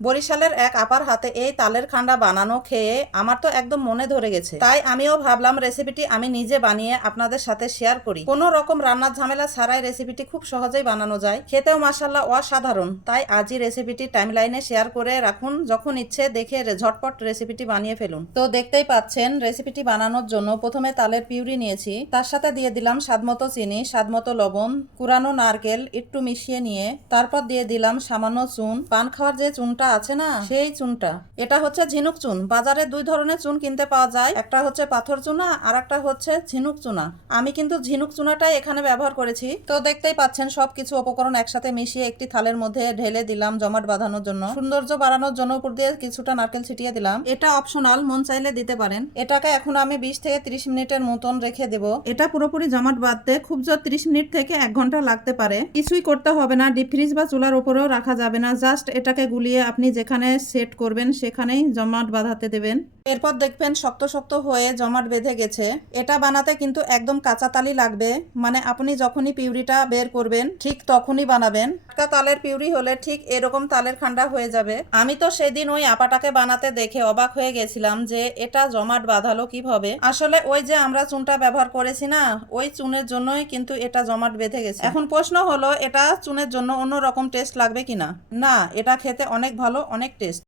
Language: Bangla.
বরিশালের এক আপার হাতে এই তালের খান্ডা বানানো খেয়ে আমার তো একদম মনে ধরে গেছে, তাই আমিও ভাবলাম রেসিপিটি আমি নিজে বানিয়ে আপনাদের সাথে শেয়ার করি। কোনো রকম রান্নার ঝামেলা ছাড়াই রেসিপিটি খুব সহজেই বানানো যায়, খেতেও মাশাআল্লাহ অসাধারণ। তাই আজই রেসিপিটি টাইমলাইনে শেয়ার করে রাখুন, যখন ইচ্ছে দেখে ঝটপট রেসিপিটি বানিয়ে ফেলুন। তো দেখতেই পাচ্ছেন রেসিপিটি বানানোর জন্য প্রথমে তালের পিউরি নিয়েছি, তার সাথে দিয়ে দিলাম স্বাদমতো চিনি, স্বাদমতো লবণ, কুড়ানো নারকেল একটু মিশিয়ে নিয়ে তারপর দিয়ে দিলাম সামান্য চুন। পান খাওয়ার যে চুনটা আছে না, সেই চুনটা। এটা হচ্ছে ঝিনুক চুন। বাজারে দুই ধরনের চুন কিনতে পাওয়া যায়, একটা হচ্ছে পাথর চুনা আর একটা হচ্ছে ঝিনুক চুনা। আমি কিন্তু ঝিনুক চুনাটাই এখানে ব্যবহার করেছি। তো দেখতেই পাচ্ছেন সবকিছু উপকরণ একসাথে মিশিয়ে একটি থালের মধ্যে ঢেলে দিলাম জমাট বাঁধানোর জন্য। সৌন্দর্য বাড়ানোর জন্য উপর দিয়ে কিছুটা নারকেল ছিটিয়ে দিলাম। এটা অপশনাল, মন চাইলে দিতে পারেন। এটাকে এখন আমি 20 থেকে 30 মিনিটের মতন রেখে দেব। এটা পুরোপুরি জমাট বাঁধতে খুব জোর 30 মিনিট থেকে 1 ঘন্টা লাগতে পারে। কিছুই করতে হবে না, ডিপ ফ্রিজ বা চুলার উপরেও রাখা যাবে না। জাস্ট এটাকে গুলিয়ে আপনি যেখানে সেট করবেন সেখানেই জমাট বাঁধাতে দেবেন। এরপর দেখবেন শক্ত শক্ত হয়ে জমাট বেঁধে গেছে। এটা বানাতে কিন্তু একদম কাঁচা তালই লাগবে, মানে আপনি যখনই পিউরিটা বের করবেন ঠিক তখনই বানাবেন। একটা তালের পিউরি হলে ঠিক এরকম তালের খান্ডা হয়ে যাবে। আমি তো সেদিন ওই আপাটাকে বানাতে দেখে অবাক হয়ে গেছিলাম যে এটা জমাট বাঁধালো কিভাবে। আসলে ওই যে আমরা চুনটা ব্যবহার করেছি না, ওই চুনের জন্যই কিন্তু এটা জমাট বেঁধে গেছে। এখন প্রশ্ন হলো এটা চুনের জন্য অন্য রকম টেস্ট লাগবে কিনা। না, এটা খেতে অনেক ভালো, অনেক টেস্ট।